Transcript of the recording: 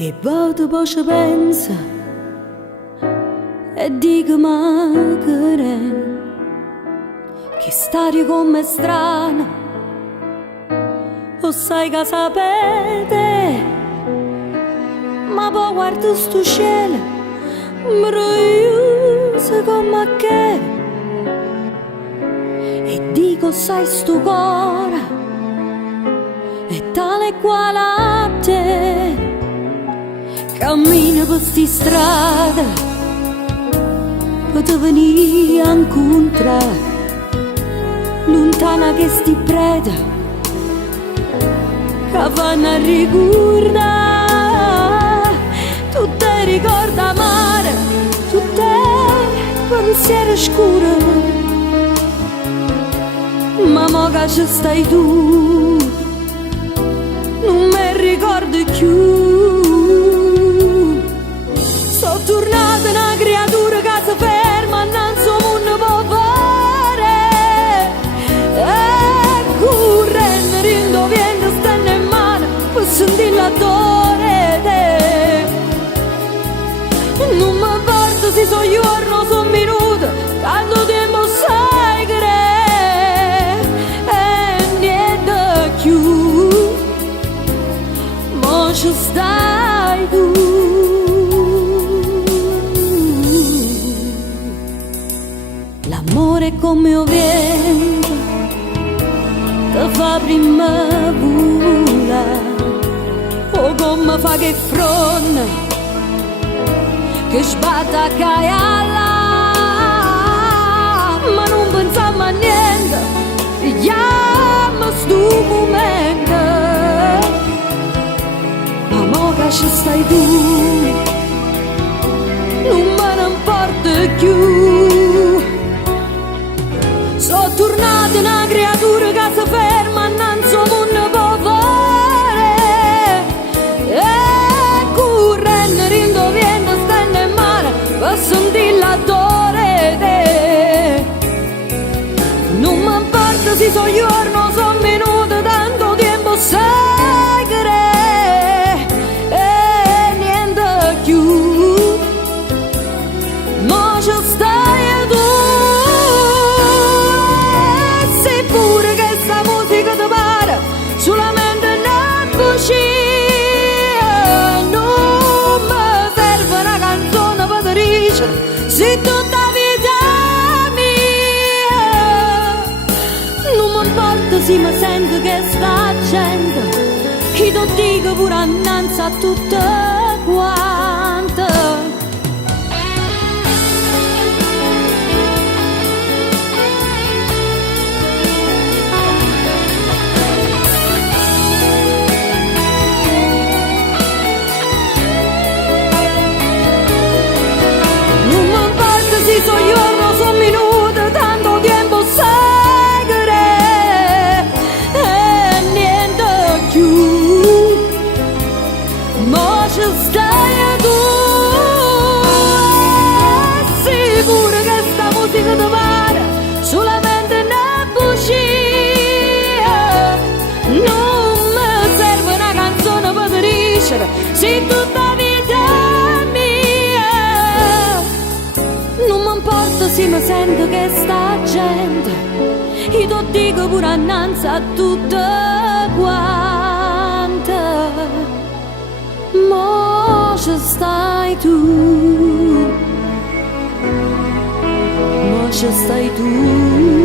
E volte poi ci pensa e dico ma che stare come strana, o sai che sapete, ma poi guardo sto cielo meraviglioso come che, e dico sai sto cuore è tale quale a te, cammina per sti strade per te venire a incontrare, lontana che sti preda che vanno a ricordare tutte ricorda amare, tutte pensieri scuri, ma mo che ci stai tu non mi ricordo più. Sono tornata una creatura che si ferma non so mondo può fare, e correndo rindo viendo stando in mano per sentire l'odore te. Non mi importa se sono giorni o sono minuti, tanto tempo sai che e niente più, mo ci stai tu. L'amore è come un vento che fa primavera, o come fa che fronna che sbatte a caia, ma non pensiamo a niente, viviamo sto momento, ma mo che ci stai tu non me ne importa più. Sono tornata una creatura che si ferma non so mondo può fare, e correndo rindo viendo stando in mare per sentire l'odore te. Non mi importa se sono giorni o sono minuti, tanto tempo sai che e niente più, mo ci stai tu. Solamente una bugia, non mi serve una canzone per te dicere se tutta vita mia. Non mi importa se mi sento che sta gente, che ti dico pure annanzi a tutte quante. Sono giorni, sono minuti, tanto tempo sai che e niente più, mo ci stai tu. Sicuro che sta musica ti pare solamente una bugia, non mi serve una canzone per te dicere se tutta vita mia. Non mi importa se mi sento che sta gente, io ti dico pure annanzi a tutte quante, mo ci stai tu, mo ci stai tu.